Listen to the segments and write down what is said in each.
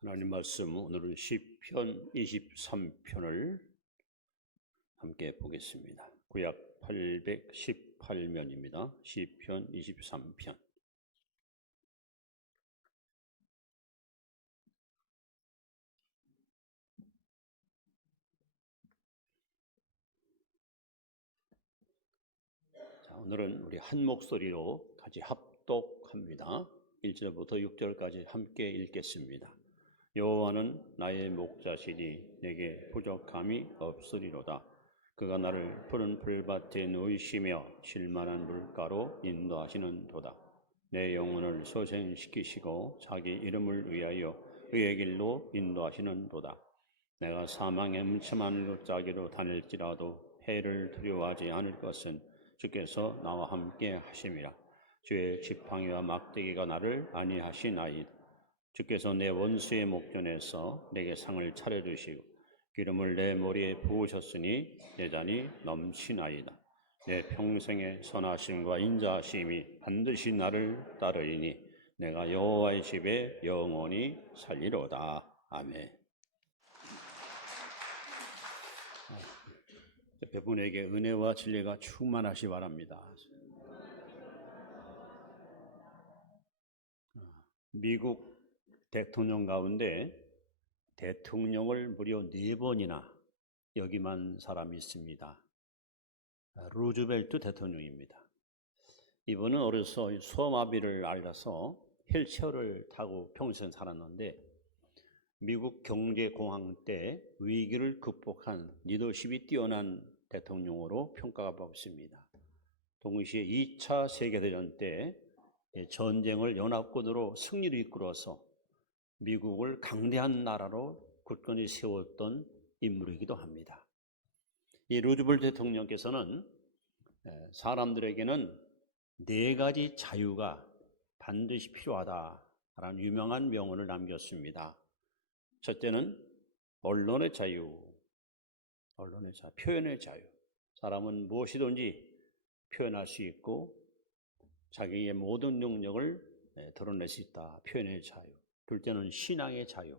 하나님 말씀 오늘은 시편 23편을 함께 보겠습니다. 구약 818면입니다. 시편 23편. 자, 오늘은 우리 한 목소리로 같이 합독합니다. 1절부터 6절까지 함께 읽겠습니다. 여호와는 나의 목자시니 내게 부족함이 없으리로다. 그가 나를 푸른 풀밭에 누이시며 쉴만한 물가로 인도하시는도다. 내 영혼을 소생시키시고 자기 이름을 위하여 의의 길로 인도하시는도다. 내가 사망의 음침한 골짜기로 다닐지라도 해를 두려워하지 않을 것은 주께서 나와 함께 하심이라. 주의 지팡이와 막대기가 나를 안위하시나이다. 주께서 내 원수의 목전에서 내게 상을 차려주시고 기름을 내 머리에 부으셨으니 내 잔이 넘치나이다. 내 평생의 선하심과 인자하심이 반드시 나를 따르리니 내가 여호와의 집에 영원히 살리로다. 아멘. 여러분에게 은혜와 진리가 충만하시 바랍니다. 미국 대통령 가운데 대통령을 무려 4번이나 역임한 사람이 있습니다. 루즈벨트 대통령입니다. 이분은 어려서 소아마비를 앓아서 휠체어를 타고 평생 살았는데 미국 경제공황 때 위기를 극복한 리더십이 뛰어난 대통령으로 평가가 받습니다. 동시에 2차 세계대전 때 전쟁을 연합군으로 승리를 이끌어서 미국을 강대한 나라로 굳건히 세웠던 인물이기도 합니다. 이 루즈벨트 대통령께서는 사람들에게는 4가지 자유가 반드시 필요하다라는 유명한 명언을 남겼습니다. 첫째는 언론의 자유, 표현의 자유. 사람은 무엇이든지 표현할 수 있고 자기의 모든 능력을 드러낼 수 있다. 표현의 자유. 둘째는 신앙의 자유.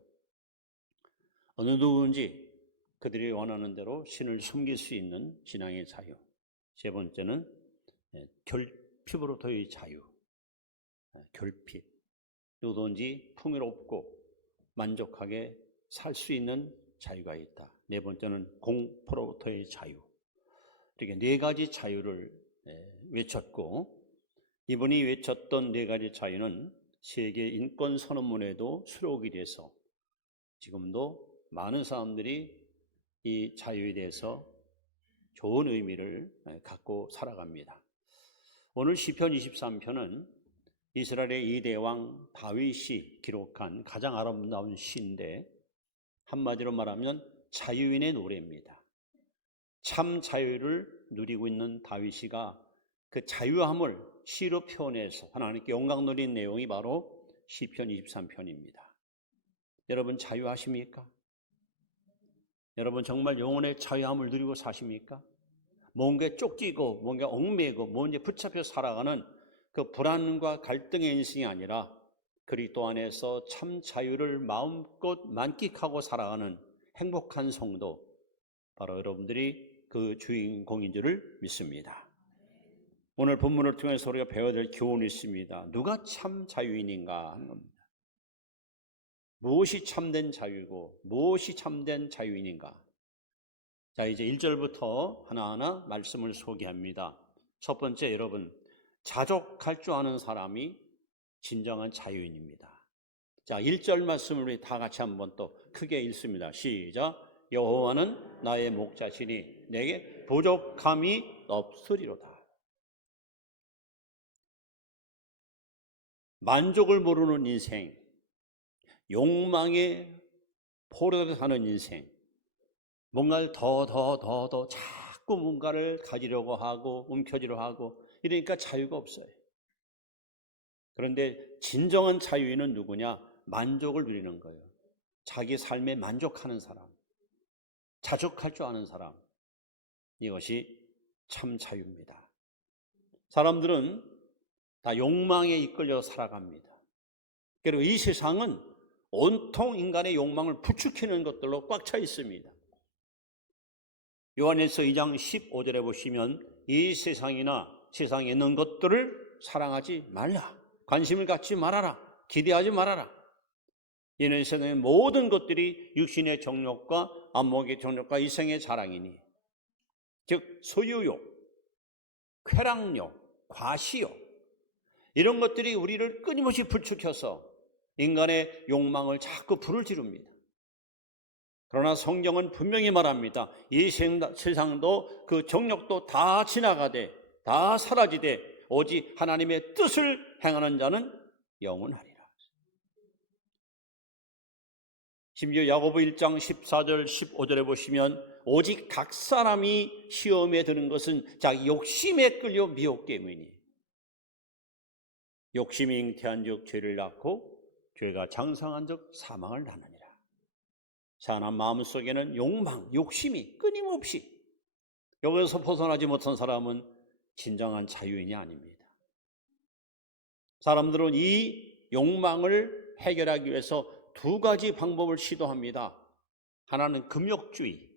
어느 누구든지 그들이 원하는 대로 신을 섬길 수 있는 신앙의 자유. 세 번째는 결핍으로부터의 자유. 결핍. 누구든지 풍요롭고 만족하게 살 수 있는 자유가 있다. 네 번째는 공포로부터의 자유. 이렇게 4가지 자유를 외쳤고 이분이 외쳤던 4가지 자유는 세계 인권 선언문에도 수록이 돼서 지금도 많은 사람들이 이 자유에 대해서 좋은 의미를 갖고 살아갑니다. 오늘 시편 23편은 이스라엘의 2대 왕 다윗이 기록한 가장 아름다운 시인데 한마디로 말하면 자유인의 노래입니다. 참 자유를 누리고 있는 다윗이가 그 자유함을 시로 표현해서 하나님께 영광 돌린 내용이 바로 시편 23편입니다. 여러분 자유하십니까? 여러분 정말 영혼의 자유함을 누리고 사십니까? 뭔가 쫓기고 뭔가 얽매이고 뭔가 붙잡혀 살아가는 그 불안과 갈등의 인생이 아니라 그리스도 안에서 참 자유를 마음껏 만끽하고 살아가는 행복한 성도, 바로 여러분들이 그 주인공인 줄을 믿습니다. 오늘 본문을 통해서 우리가 배워야 될 교훈이 있습니다. 누가 참 자유인인가 하는 겁니다. 무엇이 참된 자유고 무엇이 참된 자유인인가? 자, 이제 1절부터 하나하나 말씀을 소개합니다. 첫 번째, 여러분, 자족할 줄 아는 사람이 진정한 자유인입니다. 자, 1절 말씀을 우리 다 같이 한번 또 크게 읽습니다. 시작. 여호와는 나의 목자시니 내게 부족함이 없으리로다. 만족을 모르는 인생, 욕망에 포로되어 사는 인생, 뭔가를 더 자꾸 뭔가를 가지려고 하고 움켜쥐려고 하고 이러니까 자유가 없어요. 그런데 진정한 자유인은 누구냐? 만족을 누리는 거예요. 자기 삶에 만족하는 사람, 자족할 줄 아는 사람, 이것이 참 자유입니다. 사람들은 다 욕망에 이끌려 살아갑니다. 그리고 이 세상은 온통 인간의 욕망을 부추기는 것들로 꽉 차 있습니다. 요한일서 2장 15절에 보시면 이 세상이나 세상에 있는 것들을 사랑하지 말라. 관심을 갖지 말아라. 기대하지 말아라. 이는 세상의 모든 것들이 육신의 정욕과 안목의 정욕과 이생의 자랑이니, 즉 소유욕, 쾌락욕, 과시욕, 이런 것들이 우리를 끊임없이 부추겨서 인간의 욕망을 자꾸 불을 지릅니다. 그러나 성경은 분명히 말합니다. 이 세상도 그 정욕도 다 지나가되 다 사라지되 오직 하나님의 뜻을 행하는 자는 영원하리라. 심지어 야고보 1장 14절 15절에 보시면 오직 각 사람이 시험에 드는 것은 자기 욕심에 끌려 미혹 때문이니 욕심이 잉태한 즉 죄를 낳고 죄가 장성한 즉 사망을 낳느니라. 사람 마음속에는 욕망, 욕심이 끊임없이, 여기서 벗어나지 못한 사람은 진정한 자유인이 아닙니다. 사람들은 이 욕망을 해결하기 위해서 두 가지 방법을 시도합니다. 하나는 금욕주의,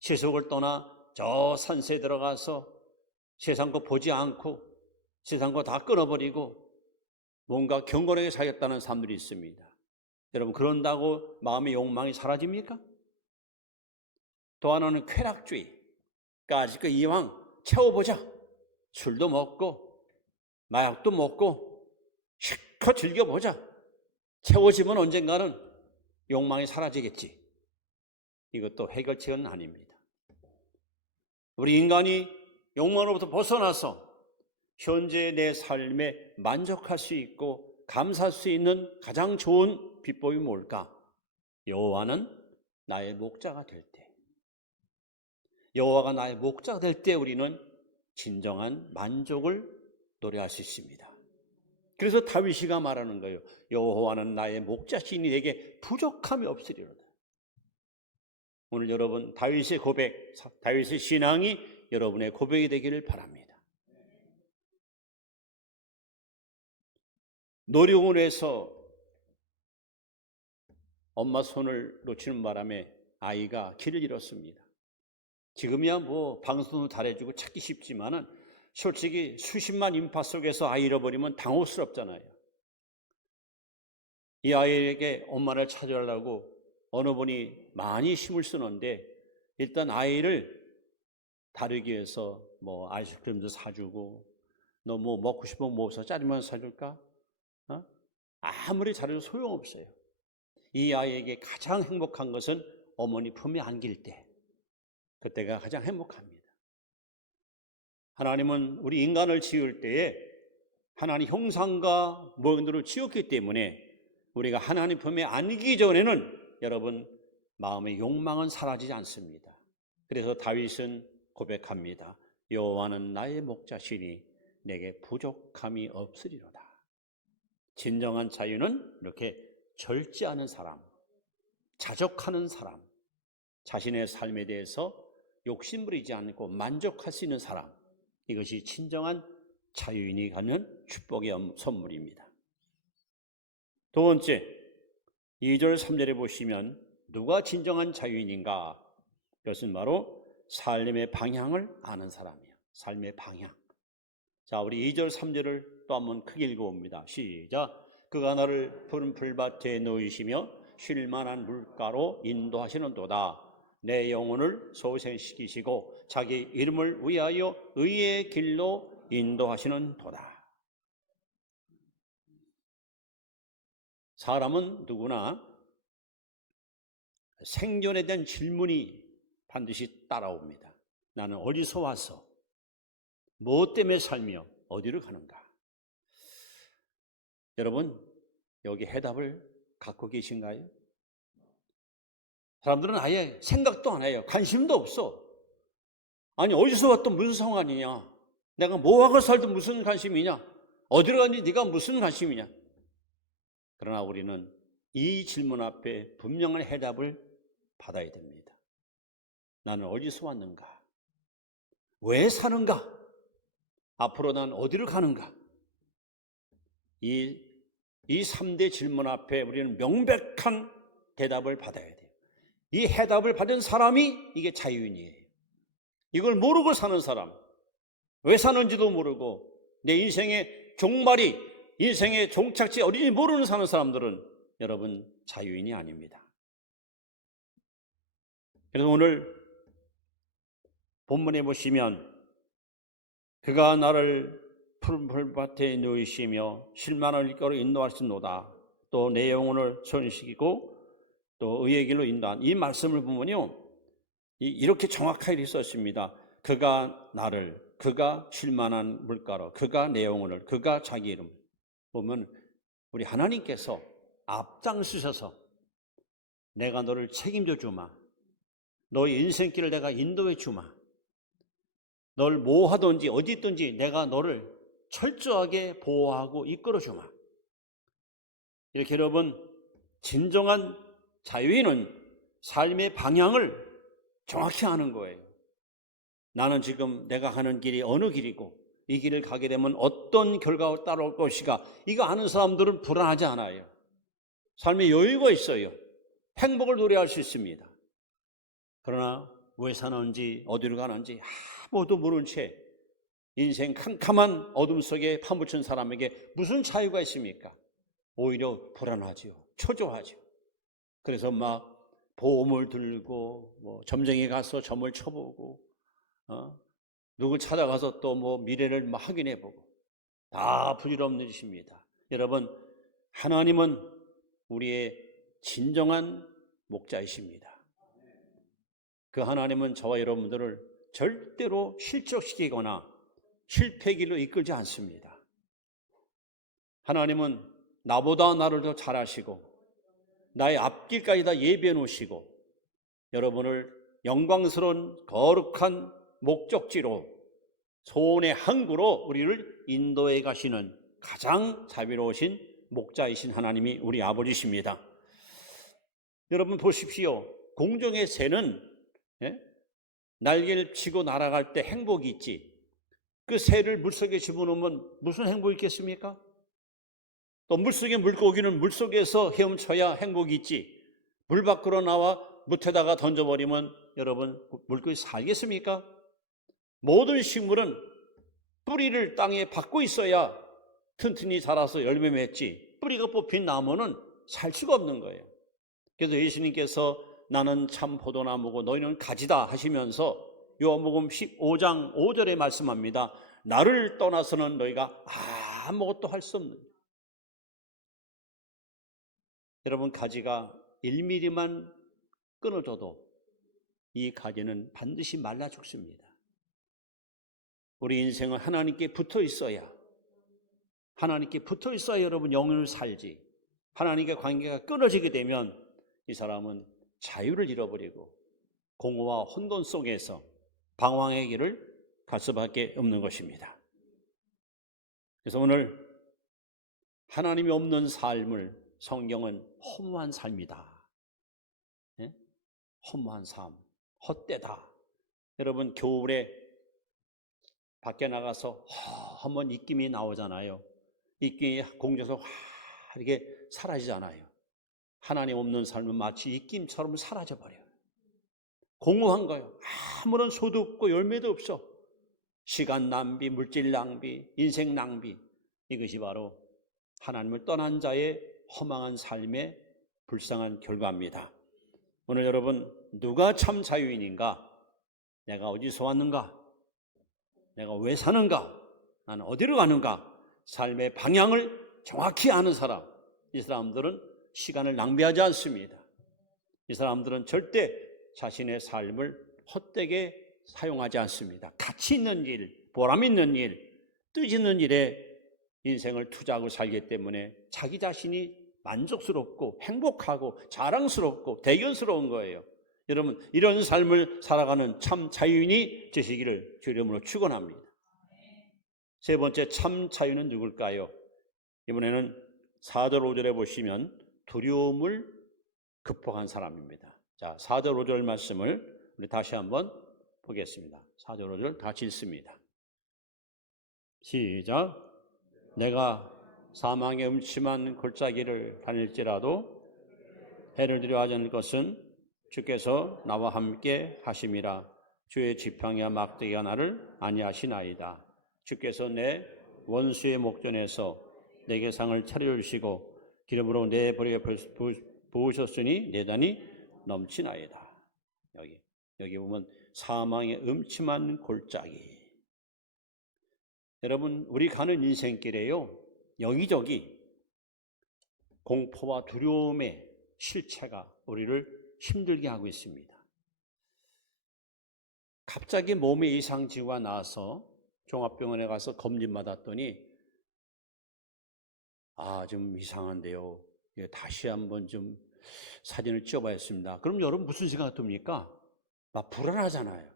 세속을 떠나 저 산세에 들어가서 세상 거 보지 않고 세상 거 다 끊어버리고 뭔가 경건하게 살겠다는 사람들이 있습니다. 여러분, 그런다고 마음의 욕망이 사라집니까? 또 하나는 쾌락주의, 그러니까 아직 이왕 채워보자. 술도 먹고 마약도 먹고 실컷 즐겨보자. 채워지면 언젠가는 욕망이 사라지겠지. 이것도 해결책은 아닙니다. 우리 인간이 욕망으로부터 벗어나서 현재의 내 삶에 만족할 수 있고 감사할 수 있는 가장 좋은 비법이 뭘까? 여호와는 나의 목자가 될 때, 여호와가 나의 목자가 될 때 우리는 진정한 만족을 노래할 수 있습니다. 그래서 다윗이가 말하는 거예요. 여호와는 나의 목자시니 내게 부족함이 없으리로다. 오늘 여러분, 다윗의 고백, 다윗의 신앙이 여러분의 고백이 되기를 바랍니다. 노령을 해서 엄마 손을 놓치는 바람에 아이가 길을 잃었습니다. 지금이야 뭐 방송도 잘해주고 찾기 쉽지만은 솔직히 수십만 인파 속에서 아이 잃어버리면 당혹스럽잖아요. 이 아이에게 엄마를 찾아달라고 어느 분이 많이 힘을 쓰는데 일단 아이를 다루기 위해서 뭐 아이스크림도 사주고 너 뭐 먹고 싶으면 뭐 없어? 짜장면 사줄까? 아무리 잘해도 소용없어요. 이 아이에게 가장 행복한 것은 어머니 품에 안길 때, 그때가 가장 행복합니다. 하나님은 우리 인간을 지을 때에 하나님 형상과 모형들을 지었기 때문에 우리가 하나님 품에 안기기 전에는 여러분 마음의 욕망은 사라지지 않습니다. 그래서 다윗은 고백합니다. 여호와는 나의 목자시니 내게 부족함이 없으리로다. 진정한 자유는 이렇게 절제하는 사람, 자족하는 사람, 자신의 삶에 대해서 욕심부리지 않고 만족할 수 있는 사람, 이것이 진정한 자유인이 갖는 축복의 선물입니다. 두 번째, 2절 3절에 보시면 누가 진정한 자유인인가? 그것은 바로 삶의 방향을 아는 사람이에요. 삶의 방향. 자, 우리 2절 3절을 또 한번 크게 읽어봅니다. 시작. 그가 나를 푸른 풀밭에 놓이시며 쉴만한 물가로 인도하시는도다. 내 영혼을 소생시키시고 자기 이름을 위하여 의의 길로 인도하시는도다. 사람은 누구나 생존에 대한 질문이 반드시 따라옵니다. 나는 어디서 와서 무엇 때문에 살며 어디로 가는가? 여러분, 여기 해답을 갖고 계신가요? 사람들은 아예 생각도 안 해요. 관심도 없어. 아니, 어디서 왔든 무슨 상관이냐? 내가 뭐하고 살든 무슨 관심이냐? 어디로 갔는지 네가 무슨 관심이냐? 그러나 우리는 이 질문 앞에 분명한 해답을 받아야 됩니다. 나는 어디서 왔는가? 왜 사는가? 앞으로 난 어디로 가는가? 이 이 3대 질문 앞에 우리는 명백한 대답을 받아야 돼요. 이 해답을 받은 사람이 이게 자유인이에요. 이걸 모르고 사는 사람, 왜 사는지도 모르고 내 인생의 종말이, 인생의 종착지 어딘지 모르는 사는 사람들은 여러분 자유인이 아닙니다. 그래서 오늘 본문에 보시면 그가 나를 푸른 풀밭에 누이시며 실만한 길가로 인도하시노다. 또 내 영혼을 손시키고 또 의의 길로 인도한 이 말씀을 보면요, 이렇게 정확하게 썼습니다. 그가 나를, 그가 쉴만한 물가로, 그가 내 영혼을, 그가 자기 이름. 보면 우리 하나님께서 앞장서셔서 내가 너를 책임져 주마, 너의 인생길을 내가 인도해 주마, 널 뭐 하든지 어디 있든지 내가 너를 철저하게 보호하고 이끌어 주마. 이렇게 여러분, 진정한 자유인은 삶의 방향을 정확히 아는 거예요. 나는 지금 내가 가는 길이 어느 길이고 이 길을 가게 되면 어떤 결과가 따라올 것이가, 이거 아는 사람들은 불안하지 않아요. 삶에 여유가 있어요. 행복을 노래할 수 있습니다. 그러나 왜 사는지 어디로 가는지 아무도 모른 채 인생 캄캄한 어둠 속에 파묻힌 사람에게 무슨 자유가 있습니까? 오히려 불안하지요. 초조하죠. 그래서 막 보험을 들고 점쟁이 가서 점을 쳐보고 누굴 찾아가서 또 미래를 막 확인해보고, 다 부질없는 짓입니다. 여러분, 하나님은 우리의 진정한 목자이십니다. 그 하나님은 저와 여러분들을 절대로 실족시키거나 실패길로 이끌지 않습니다. 하나님은 나보다 나를 더 잘 아시고 나의 앞길까지 다 예비해 놓으시고 여러분을 영광스러운 거룩한 목적지로, 소원의 항구로 우리를 인도해 가시는 가장 자비로우신 목자이신 하나님이 우리 아버지십니다. 여러분 보십시오. 공중의 새는 날개를 치고 날아갈 때 행복이 있지, 그 새를 물속에 집어넣으면 무슨 행복이 있겠습니까? 또 물속의 물고기는 물속에서 헤엄쳐야 행복이 있지, 물 밖으로 나와 묻혀다가 던져버리면 여러분 물고기 살겠습니까? 모든 식물은 뿌리를 땅에 박고 있어야 튼튼히 자라서 열매 맺지, 뿌리가 뽑힌 나무는 살 수가 없는 거예요. 그래서 예수님께서 나는 참 포도나무고 너희는 가지다 하시면서 요한복음 15장 5절에 말씀합니다. 나를 떠나서는 너희가 아무것도 할 수 없는. 여러분, 가지가 1mm만 끊어져도 이 가지는 반드시 말라 죽습니다. 우리 인생은 하나님께 붙어 있어야, 여러분 영혼을 살지, 하나님과 관계가 끊어지게 되면 이 사람은 자유를 잃어버리고 공허와 혼돈 속에서 방황의 길을 갈 수밖에 없는 것입니다. 그래서 오늘 하나님이 없는 삶을 성경은 허무한 삶이다, 허무한 삶, 헛되다. 여러분, 겨울에 밖에 나가서 한번 입김이 나오잖아요. 입김이 공중에서 이렇게 사라지잖아요. 하나님 없는 삶은 마치 입김처럼 사라져버려요. 공허한 거예요. 아무런 소도 없고 열매도 없어. 시간 낭비, 물질 낭비, 인생 낭비. 이것이 바로 하나님을 떠난 자의 허망한 삶의 불쌍한 결과입니다. 오늘 여러분, 누가 참 자유인인가? 내가 어디서 왔는가? 내가 왜 사는가? 나는 어디로 가는가? 삶의 방향을 정확히 아는 사람, 이 사람들은 시간을 낭비하지 않습니다. 이 사람들은 절대 자신의 삶을 헛되게 사용하지 않습니다. 가치 있는 일, 보람 있는 일, 뜻 있는 일에 인생을 투자하고 살기 때문에 자기 자신이 만족스럽고 행복하고 자랑스럽고 대견스러운 거예요. 여러분, 이런 삶을 살아가는 참 자유인이 되시기를 주 이름으로 축원합니다. 세 번째 참 자유는 누굴까요? 이번에는 4절 5절에 보시면 두려움을 극복한 사람입니다. 자, 4절 5절 말씀을 우리 다시 한번 보겠습니다. 4절 5절 같이 읽습니다. 시작. 내가 사망의 음침한 골짜기를 다닐지라도 해를 두려워하지 않을 것은 주께서 나와 함께 하심이라. 주의 지팡이와 막대기가 나를 안위하시나이다. 주께서 내 원수의 목전에서 내게 상을 차려주시고 기름으로 내 머리에 부으셨으니 내 잔이 넘치나이다. 여기 보면 사망의 음침한 골짜기. 여러분, 우리 가는 인생길에요, 여기저기 공포와 두려움의 실체가 우리를 힘들게 하고 있습니다. 갑자기 몸에 이상 징후가 나서 종합병원에 가서 검진 받았더니 좀 이상한데요. 다시 한번 좀 사진을 찍어봐야겠습니다. 그럼 여러분 무슨 생각 듭니까? 막 불안하잖아요.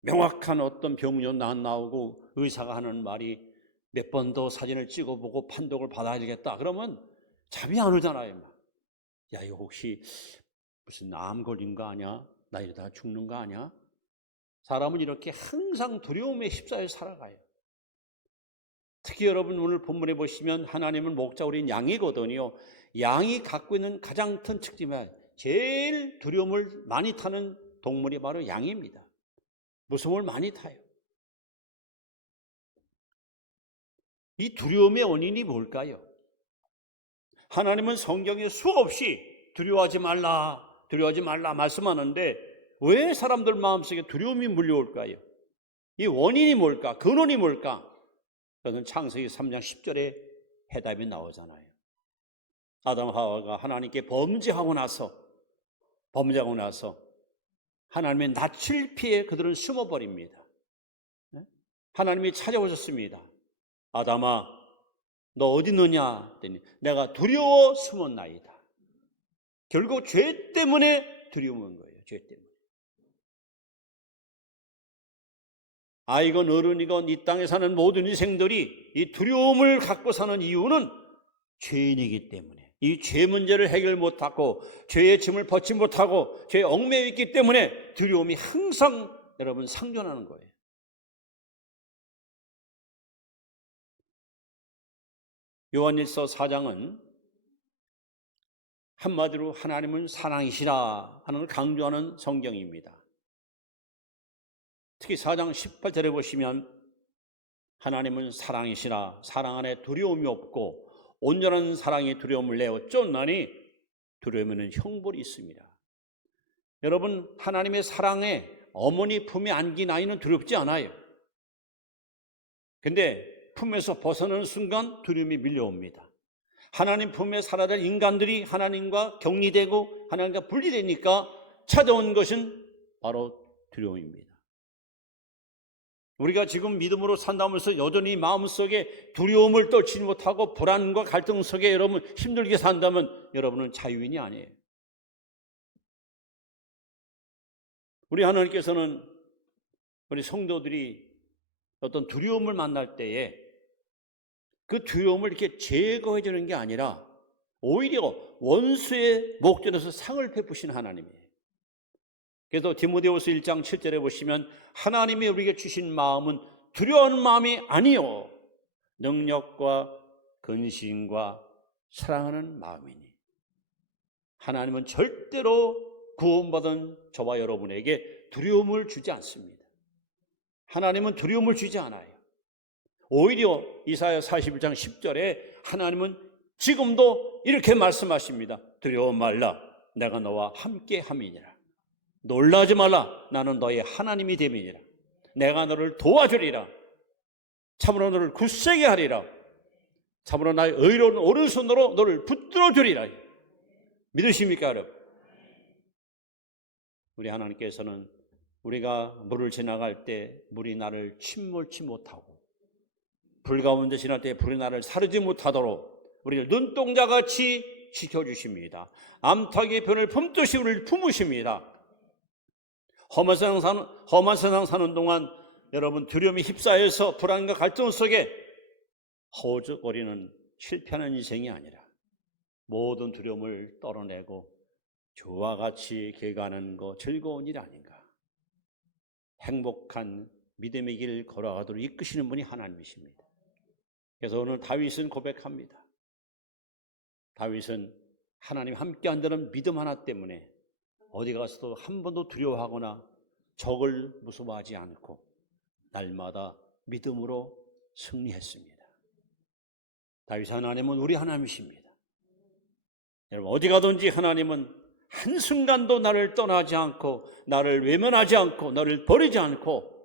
명확한 어떤 병원 안 나오고 의사가 하는 말이 몇 번 더 사진을 찍어보고 판독을 받아야 되겠다. 그러면 잠이 안 오잖아요. 야, 이거 혹시 무슨 암 걸린 거 아니야? 나 이러다 죽는 거 아니야? 사람은 이렇게 항상 두려움에 휩싸여 살아가요. 특히 여러분 오늘 본문에 보시면 하나님은 목자, 우린 양이거든요. 양이 갖고 있는 가장 큰 특징은 제일 두려움을 많이 타는 동물이 바로 양입니다. 무서움을 많이 타요. 이 두려움의 원인이 뭘까요? 하나님은 성경에 수없이 두려워하지 말라 말씀하는데 왜 사람들 마음속에 두려움이 물려올까요? 이 원인이 뭘까? 근원이 뭘까? 그것은 창세기 3장 10절에 해답이 나오잖아요. 아담 하와가 하나님께 범죄하고 나서 하나님의 낯을 피해 그들은 숨어버립니다. 하나님이 찾아오셨습니다. 아담아, 너 어디 있느냐? 했더니 내가 두려워 숨었나이다. 결국 죄 때문에 두려운 거예요. 죄 때문에. 아이건 어른이건 이 땅에 사는 모든 인생들이 이 두려움을 갖고 사는 이유는 죄인이기 때문에, 이 죄 문제를 해결 못하고 죄의 짐을 벗지 못하고 죄에 얽매여 있기 때문에 두려움이 항상 여러분 상존하는 거예요. 요한일서 4장은 한마디로 하나님은 사랑이시라 하는 걸 강조하는 성경입니다. 특히 4장 18절에 보시면 하나님은 사랑이시라, 사랑 안에 두려움이 없고 온전한 사랑이 두려움을 내어 쫓나니 두려움에는 형벌이 있습니다. 여러분, 하나님의 사랑에 어머니 품에 안긴 아이는 두렵지 않아요. 근데 품에서 벗어나는 순간 두려움이 밀려옵니다. 하나님 품에 살아야 될 인간들이 하나님과 격리되고 하나님과 분리되니까 찾아온 것은 바로 두려움입니다. 우리가 지금 믿음으로 산다면서 여전히 마음속에 두려움을 떨치지 못하고 불안과 갈등 속에 여러분 힘들게 산다면 여러분은 자유인이 아니에요. 우리 하나님께서는 우리 성도들이 어떤 두려움을 만날 때에 그 두려움을 이렇게 제거해 주는 게 아니라 오히려 원수의 목전에서 상을 베푸시는 하나님이에요. 그래서 디모데후서 1장 7절에 보시면 하나님이 우리에게 주신 마음은 두려워하는 마음이 아니요 능력과 근신과 사랑하는 마음이니, 하나님은 절대로 구원받은 저와 여러분에게 두려움을 주지 않습니다. 하나님은 두려움을 주지 않아요. 오히려 이사야 41장 10절에 하나님은 지금도 이렇게 말씀하십니다. 두려워 말라, 내가 너와 함께 함이니라. 놀라지 말라, 나는 너의 하나님이 됨이니라. 내가 너를 도와주리라. 참으로 너를 굳세게 하리라. 참으로 나의 의로운 오른손으로 너를 붙들어 주리라. 믿으십니까, 여러분? 우리 하나님께서는 우리가 물을 지나갈 때 물이 나를 침몰치 못하고, 불 가운데 지날 때 불이 나를 사르지 못하도록 우리를 눈동자같이 지켜주십니다. 암탉의 변을 품듯이 우리를 품으십니다. 험한 세상 사는 동안 여러분 두려움에 휩싸여서 불안과 갈등 속에 허우적거리는 실패하는 인생이 아니라 모든 두려움을 떨어내고 주와 같이 길가는 거 즐거운 일 아닌가. 행복한 믿음의 길 걸어가도록 이끄시는 분이 하나님이십니다. 그래서 오늘 다윗은 고백합니다. 다윗은 하나님 함께 한다는 믿음 하나 때문에 어디 가서도 한 번도 두려워하거나 적을 무서워하지 않고 날마다 믿음으로 승리했습니다. 다윗 하나님은 우리 하나님이십니다. 여러분, 어디 가든지 하나님은 한순간도 나를 떠나지 않고 나를 외면하지 않고 나를 버리지 않고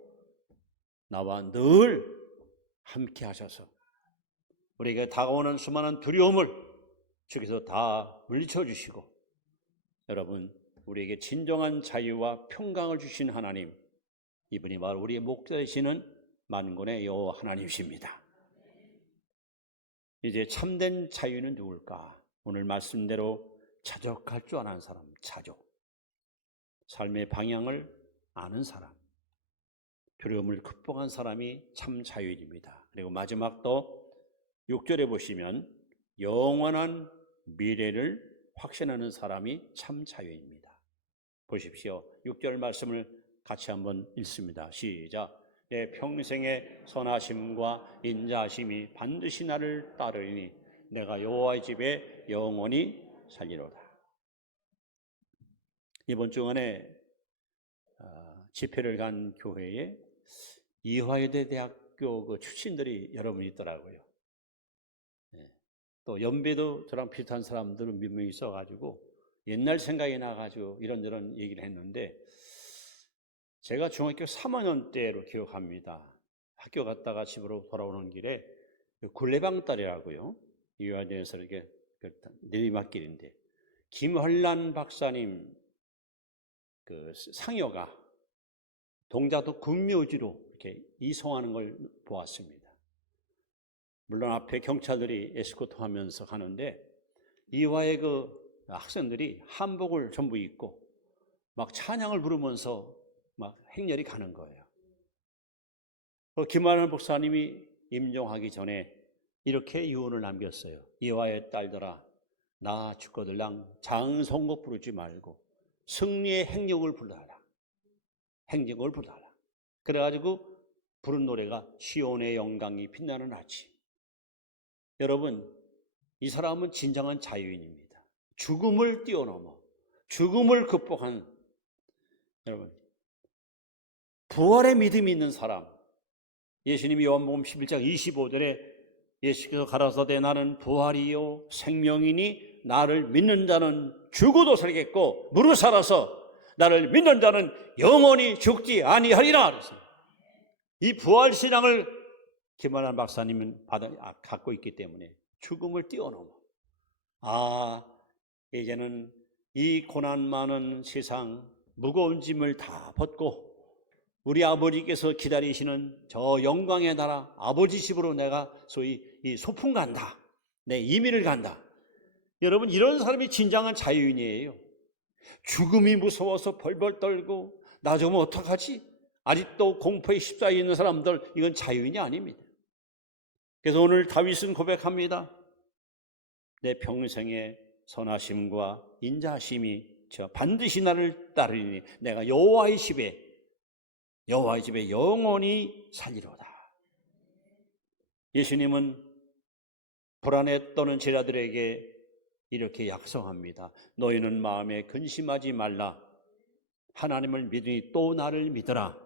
나와 늘 함께 하셔서 우리에게 다가오는 수많은 두려움을 주께서 다 물리쳐 주시고 여러분, 우리에게 진정한 자유와 평강을 주신 하나님, 이분이 바로 우리의 목자 되시는 만군의 여호와 하나님이십니다. 이제 참된 자유는 누굴까? 오늘 말씀대로 자족할 줄 아는 사람, 자족. 삶의 방향을 아는 사람, 두려움을 극복한 사람이 참 자유인입니다. 그리고 마지막 또 6절에 보시면 영원한 미래를 확신하는 사람이 참 자유인입니다. 보십시오. 6절 말씀을 같이 한번 읽습니다. 시작. 내 평생의 선하심과 인자하심이 반드시 나를 따르리니 내가 여호와의 집에 영원히 살리로다. 이번 주간에 집회를 간 교회에 이화여대 대학교 그 출신들이 여러분 있더라고요. 또 연배도 저랑 비슷한 사람들은 몇 명 있어가지고 옛날 생각이 나가지고 이런저런 얘기를 했는데 제가 중학교 3학년 때로 기억합니다. 학교 갔다가 집으로 돌아오는 길에 굴레방딸이라고요. 이화여대에서 이렇게 내리막길인데 김환란 박사님 그 상여가 동자도 군묘지로 이렇게 이송하는 걸 보았습니다. 물론 앞에 경찰들이 에스코트하면서 가는데 이화의 그 학생들이 한복을 전부 입고 막 찬양을 부르면서 막 행렬이 가는 거예요. 김환란 목사님이 임종하기 전에 이렇게 유언을 남겼어요. 이화의 딸들아, 나 죽거들랑 장성곡 부르지 말고 승리의 행력을 불러라. 행적을 불러라. 그래가지고 부른 노래가 시온의 영광이 빛나는 아침. 여러분, 이 사람은 진정한 자유인입니다. 죽음을 뛰어넘어 죽음을 극복한 여러분, 부활의 믿음이 있는 사람. 예수님이 요한복음 11장 25절에 예수께서 가라사대 나는 부활이요 생명이니 나를 믿는 자는 죽어도 살겠고 무릇 살아서 나를 믿는 자는 영원히 죽지 아니하리라 그랬어요. 이 부활신앙을 김환란 박사님은 갖고 있기 때문에 죽음을 뛰어넘어 이제는 이 고난 많은 세상 무거운 짐을 다 벗고 우리 아버지께서 기다리시는 저 영광의 나라 아버지 집으로 내가 소위 이 소풍 간다. 내 이민을 간다. 여러분, 이런 사람이 진정한 자유인이에요. 죽음이 무서워서 벌벌 떨고 나 좀 어떡하지? 아직도 공포에 휩싸여 있는 사람들, 이건 자유인이 아닙니다. 그래서 오늘 다윗은 고백합니다. 내 평생의 선하심과 인자하심이 반드시 나를 따르리니 내가 여호와의 집에 영원히 살리로다. 예수님은 불안에 떠는 제자들에게 이렇게 약속합니다. 너희는 마음에 근심하지 말라. 하나님을 믿으니 또 나를 믿어라.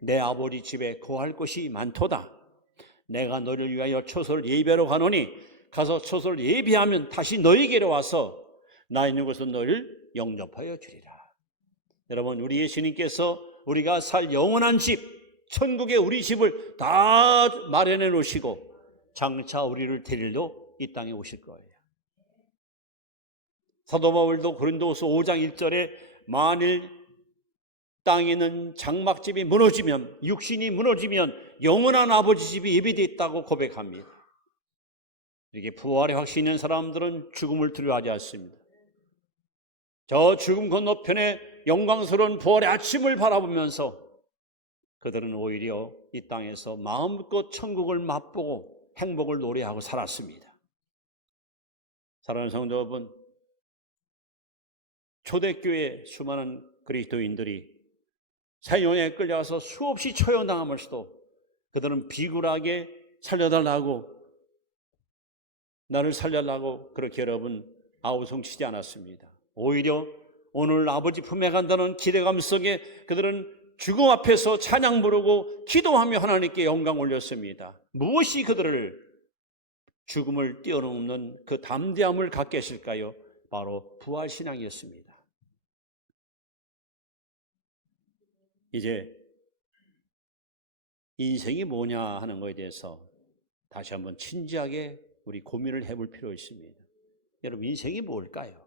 내 아버지 집에 거할 곳이 많도다. 내가 너를 위하여 처소를 예비하러 가노니 가서 처소를 예비하면 다시 너희에게로 와서 나 있는 곳에서 너희를 영접하여 주리라. 여러분, 우리 예수님께서 우리가 살 영원한 집, 천국의 우리 집을 다 마련해 놓으시고 장차 우리를 데리러 이 땅에 오실 거예요. 사도 바울도 고린도후서 5장 1절에 만일 땅에 있는 장막집이 무너지면, 육신이 무너지면 영원한 아버지 집이 예비되어 있다고 고백합니다. 이렇게 부활의 확신이 있는 사람들은 죽음을 두려워하지 않습니다. 저 죽음 건너편에 영광스러운 부활의 아침을 바라보면서 그들은 오히려 이 땅에서 마음껏 천국을 맛보고 행복을 노래하고 살았습니다. 사랑하는 성도 여러분, 초대교회 수많은 그리스도인들이 사형에 끌려가서 수없이 처형당하면서도 그들은 비굴하게 살려달라고 나를 살려라고 그렇게 여러분 아우성치지 않았습니다. 오히려 오늘 아버지 품에 간다는 기대감 속에 그들은 죽음 앞에서 찬양 부르고 기도하며 하나님께 영광 올렸습니다. 무엇이 그들을 죽음을 뛰어넘는 그 담대함을 갖게 했을까요? 바로 부활신앙이었습니다. 이제 인생이 뭐냐 하는 것에 대해서 다시 한번 진지하게 우리 고민을 해볼 필요 있습니다. 여러분, 인생이 뭘까요?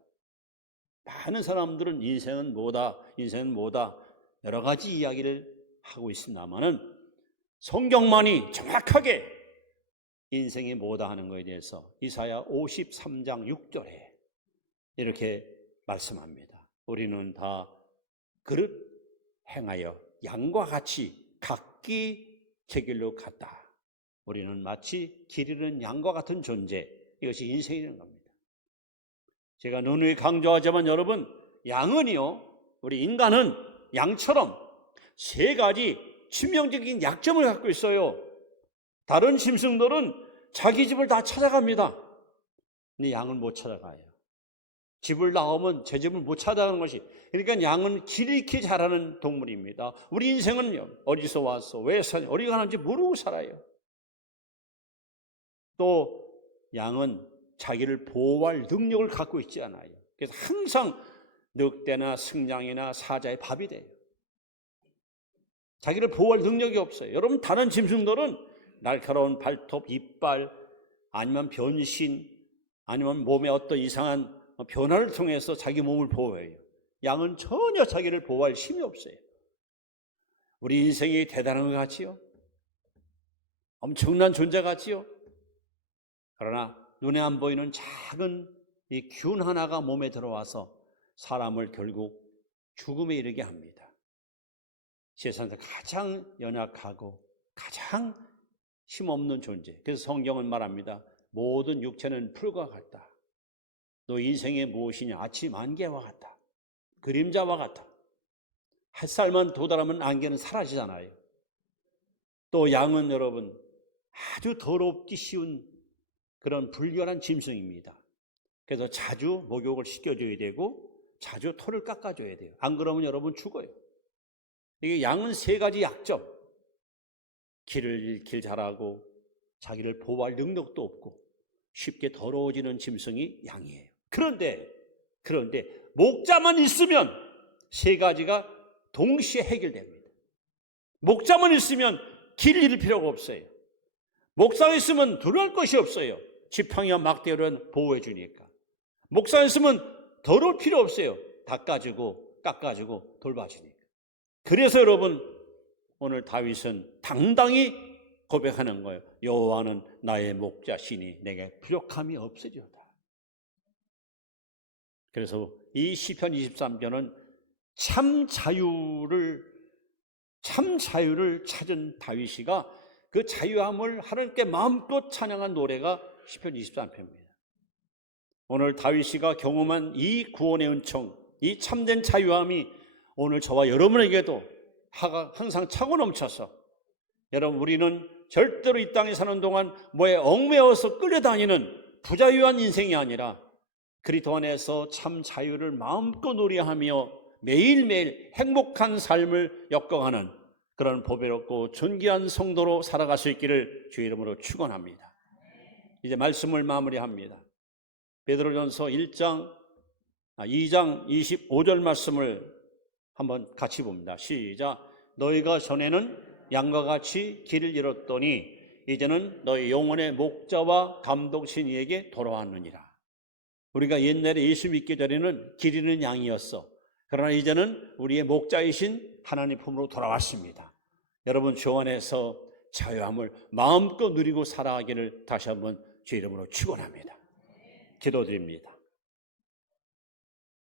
많은 사람들은 인생은 뭐다, 인생은 뭐다 여러 가지 이야기를 하고 있습니다만은 성경만이 정확하게 인생이 뭐다 하는 것에 대해서 이사야 53장 6절에 이렇게 말씀합니다. 우리는 다 그릇 행하여 양과 같이 각기 제 길로 갔다. 우리는 마치 길 잃은 양과 같은 존재, 이것이 인생이라는 겁니다. 제가 누누이 강조하지만 여러분, 양은요, 우리 인간은 양처럼 세 가지 치명적인 약점을 갖고 있어요. 다른 짐승들은 자기 집을 다 찾아갑니다. 근데 양은 못 찾아가요. 집을 나오면 제 집을 못 찾아가는 것이, 그러니까 양은 길 잃기 잘하는 동물입니다. 우리 인생은요, 어디서 왔어, 왜 사냐, 어디 가는지 모르고 살아요. 또 양은 자기를 보호할 능력을 갖고 있지 않아요. 그래서 항상 늑대나 승냥이나 사자의 밥이 돼요. 자기를 보호할 능력이 없어요. 여러분, 다른 짐승들은 날카로운 발톱, 이빨, 아니면 변신, 아니면 몸에 어떤 이상한 변화를 통해서 자기 몸을 보호해요. 양은 전혀 자기를 보호할 힘이 없어요. 우리 인생이 대단한 것 같지요? 엄청난 존재 같지요? 그러나 눈에 안 보이는 작은 이 균 하나가 몸에 들어와서 사람을 결국 죽음에 이르게 합니다. 세상에서 가장 연약하고 가장 힘없는 존재. 그래서 성경은 말합니다. 모든 육체는 풀과 같다. 너 인생이 무엇이냐? 아침 안개와 같다. 그림자와 같다. 햇살만 도달하면 안개는 사라지잖아요. 또 양은 여러분 아주 더럽기 쉬운 그런 불결한 짐승입니다. 그래서 자주 목욕을 시켜줘야 되고 자주 털을 깎아줘야 돼요. 안 그러면 여러분 죽어요. 이게 양은 세 가지 약점. 길을 잃길 잘하고 자기를 보호할 능력도 없고 쉽게 더러워지는 짐승이 양이에요. 그런데 목자만 있으면 세 가지가 동시에 해결됩니다. 목자만 있으면 길 잃을 필요가 없어요. 목사가 있으면 두려울 것이 없어요. 지팡이와 막대로는 보호해 주니까. 목사가 있으면 더러울 필요 없어요. 닦아주고 깎아주고 돌봐주니까. 그래서 여러분, 오늘 다윗은 당당히 고백하는 거예요. 여호와는 나의 목자시니 내게 부족함이 없으리로다. 그래서 이 시편 23편은 참 자유를 찾은 다윗이가 그 자유함을 하나님께 마음껏 찬양한 노래가 시편 23편입니다. 오늘 다윗이가 경험한 이 구원의 은총, 이 참된 자유함이 오늘 저와 여러분에게도 항상 차고 넘쳐서, 여러분, 우리는 절대로 이 땅에 사는 동안 뭐에 얽매여서 끌려다니는 부자유한 인생이 아니라 그리스도 안에서 참 자유를 마음껏 누리하며 매일매일 행복한 삶을 엮어가는 그런 보배롭고 존귀한 성도로 살아갈 수 있기를 주의 이름으로 축원합니다. 이제 말씀을 마무리합니다. 베드로전서 2장 25절 말씀을 한번 같이 봅니다. 시작. 너희가 전에는 양과 같이 길을 잃었더니 이제는 너희 영혼의 목자와 감독신 이에게 돌아왔느니라. 우리가 옛날에 예수 믿기 전에는 길 잃은 양이었어. 그러나 이제는 우리의 목자이신 하나님 품으로 돌아왔습니다. 여러분, 주 안에서 자유함을 마음껏 누리고 살아가기를 다시 한번 주 이름으로 축원합니다. 기도드립니다.